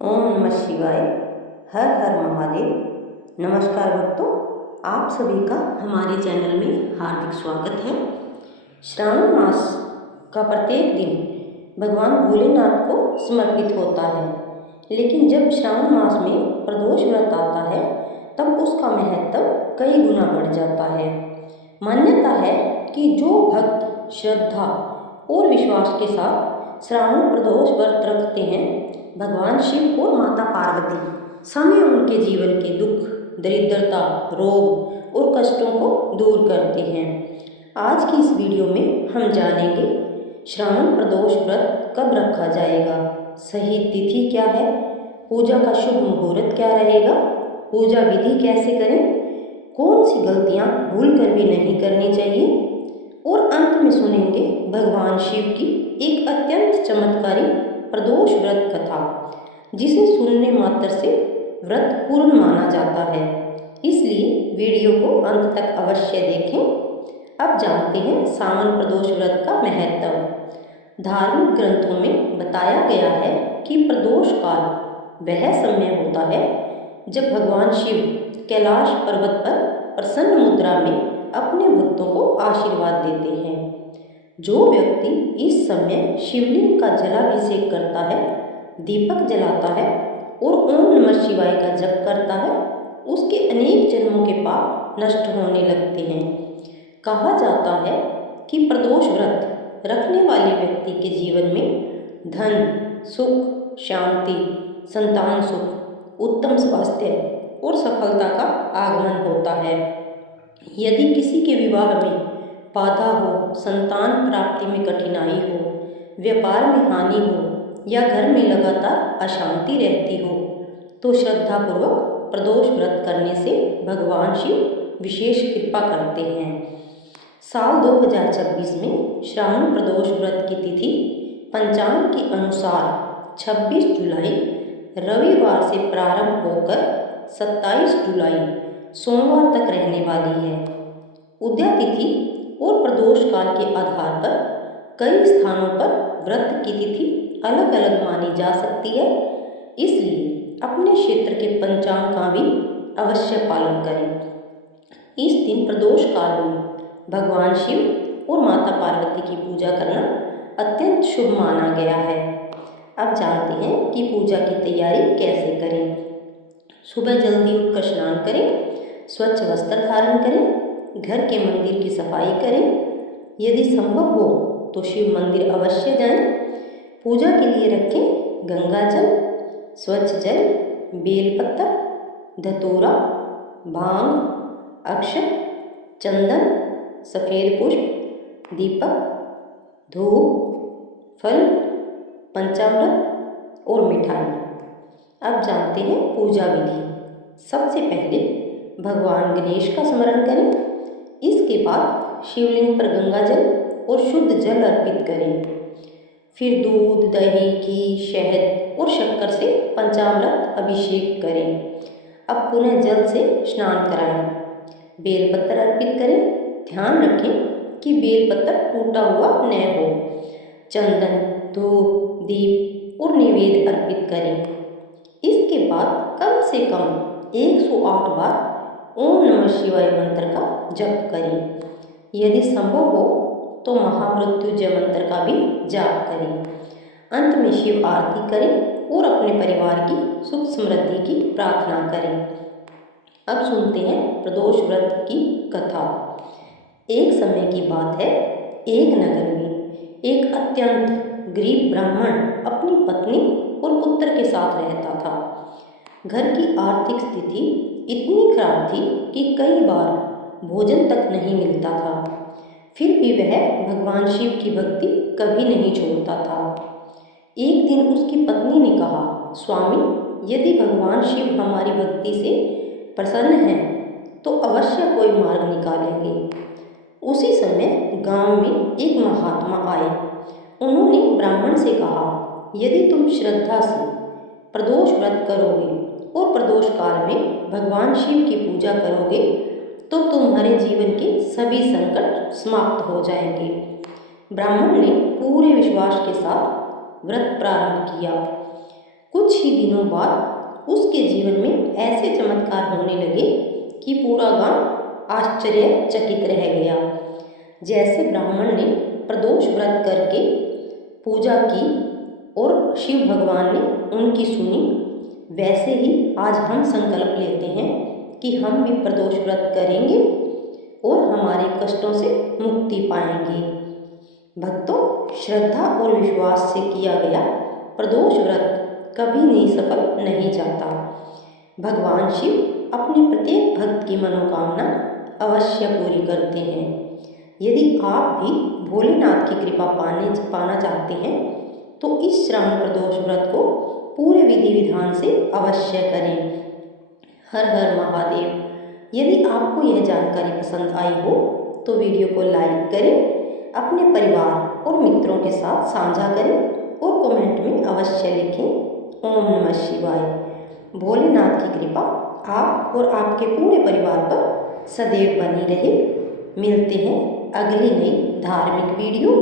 ओम नमः शिवाय। हर हर महादेव। नमस्कार भक्तों, आप सभी का हमारे चैनल में हार्दिक स्वागत है। श्रावण मास का प्रत्येक दिन भगवान भोलेनाथ को समर्पित होता है, लेकिन जब श्रावण मास में प्रदोष व्रत आता है तब उसका महत्व कई गुना बढ़ जाता है। मान्यता है कि जो भक्त श्रद्धा और विश्वास के साथ श्रावण प्रदोष व्रत रखते हैं, भगवान शिव और माता पार्वती समय उनके जीवन के दुख, दरिद्रता, रोग और कष्टों को दूर करते हैं। आज की इस वीडियो में हम जानेंगे श्रावण प्रदोष व्रत कब रखा जाएगा, सही तिथि क्या है, पूजा का शुभ मुहूर्त क्या रहेगा, पूजा विधि कैसे करें, कौन सी गलतियां भूलकर भी नहीं करनी चाहिए, और अंत में सुनेंगे भगवान शिव की एक अत्यंत चमत्कारी प्रदोष व्रत कथा, जिसे सुनने मात्र से व्रत पूर्ण माना जाता है। इसलिए वीडियो को अंत तक अवश्य देखें। अब जानते हैं सावन प्रदोष व्रत का महत्व। धार्मिक ग्रंथों में बताया गया है कि प्रदोष काल वह समय होता है जब भगवान शिव कैलाश पर्वत पर प्रसन्न मुद्रा में अपने भक्तों को आशीर्वाद देते हैं। जो व्यक्ति इस समय शिवलिंग का जलाभिषेक करता है, दीपक जलाता है और ओम नमः शिवाय का जप करता है, उसके अनेक जन्मों के पाप नष्ट होने लगते हैं। कहा जाता है कि प्रदोष व्रत रखने वाले व्यक्ति के जीवन में धन, सुख, शांति, संतान सुख, उत्तम स्वास्थ्य और सफलता का आगमन होता है। यदि किसी के विवाह में बाधा हो, संतान प्राप्ति में कठिनाई हो, व्यापार में हानि हो या घर में लगातार अशांति रहती हो, तो श्रद्धापूर्वक प्रदोष व्रत करने से भगवान शिव विशेष कृपा करते हैं। साल 2026 में श्रावण प्रदोष व्रत की तिथि पंचांग के अनुसार 26 जुलाई रविवार से प्रारंभ होकर 27 जुलाई सोमवार तक रहने वाली है। उदया तिथि और प्रदोष काल के आधार पर कई स्थानों पर व्रत की तिथि अलग अलग मानी जा सकती है, इसलिए अपने क्षेत्र के पंचांग का भी अवश्य पालन करें। इस दिन प्रदोष काल में भगवान शिव और माता पार्वती की पूजा करना अत्यंत शुभ माना गया है। अब जानते हैं कि पूजा की तैयारी कैसे करें। सुबह जल्दी उठकर स्नान करें, स्वच्छ वस्त्र धारण करें, घर के मंदिर की सफाई करें। यदि संभव हो तो शिव मंदिर अवश्य जाएं। पूजा के लिए रखें गंगा जल, स्वच्छ जल, बेलपत्र, धतूरा, भांग, अक्षत, चंदन, सफ़ेद पुष्प, दीपक, धूप, फल, पंचामृत और मिठाई। अब जानते हैं पूजा विधि। सबसे पहले भगवान गणेश का स्मरण करें। इसके बाद शिवलिंग पर गंगा जल और शुद्ध जल अर्पित करें। फिर दूध, दही, घी, शहद और शक्कर से पंचामृत अभिषेक करें। अब पुनः जल से स्नान कराएं। बेलपत्र अर्पित करें। ध्यान रखें कि बेलपत्र टूटा हुआ न हो। चंदन, धूप, दीप और नैवेद्य अर्पित करें। इसके बाद कम से कम 108 बार ओम नमः शिवाय मंत्र का जप करें। यदि संभव हो तो महामृत्युंजय मंत्र का भी जाप करें। अंत में शिव आरती करें और अपने परिवार की सुख समृद्धि की प्रार्थना करें। अब सुनते हैं प्रदोष व्रत की कथा। एक समय की बात है, एक नगर में एक अत्यंत गरीब ब्राह्मण अपनी पत्नी और पुत्र के साथ रहता था। घर की आर्थिक स्थिति इतनी खराब थी कि कई बार भोजन तक नहीं मिलता था। फिर भी वह भगवान शिव की भक्ति कभी नहीं छोड़ता था। एक दिन उसकी पत्नी ने कहा, स्वामी, यदि भगवान शिव हमारी भक्ति से प्रसन्न हैं तो अवश्य कोई मार्ग निकालेंगे। उसी समय गांव में एक महात्मा आए। उन्होंने ब्राह्मण से कहा, यदि तुम श्रद्धा से प्रदोष व्रत करोगे और प्रदोष काल में भगवान शिव की पूजा करोगे तो तुम्हारे जीवन के सभी संकट समाप्त हो जाएंगे। ब्राह्मण ने पूरे विश्वास के साथ व्रत प्रारंभ किया। कुछ कुछ ही दिनों बाद उसके जीवन में ऐसे चमत्कार होने लगे कि पूरा गांव आश्चर्यचकित रह गया। जैसे ब्राह्मण ने प्रदोष व्रत करके पूजा की और शिव भगवान ने उनकी सुनी, वैसे ही आज हम संकल्प लेते हैं कि हम भी प्रदोष व्रत करेंगे और हमारे कष्टों से मुक्ति पाएंगे। भक्तों, श्रद्धा और विश्वास से किया गया प्रदोष व्रत कभी नहीं सफल नहीं जाता। भगवान शिव अपने प्रत्येक भक्त की मनोकामना अवश्य पूरी करते हैं। यदि आप भी भोलेनाथ की कृपा पाना चाहते हैं तो इस श्रावण प्रदोष व्रत को पूरे विधि विधान से अवश्य करें। हर हर महादेव। यदि आपको यह जानकारी पसंद आई हो तो वीडियो को लाइक करें, अपने परिवार और मित्रों के साथ साझा करें और कमेंट में अवश्य लिखें ओम नमः शिवाय। भोलेनाथ की कृपा आप और आपके पूरे परिवार पर सदैव बनी रहे। मिलते हैं अगली नई धार्मिक वीडियो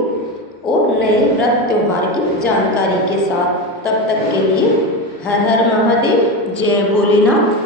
और नए व्रत त्योहार की जानकारी के साथ। तब तक के लिए हर हर महादेव, जय भोलेनाथ।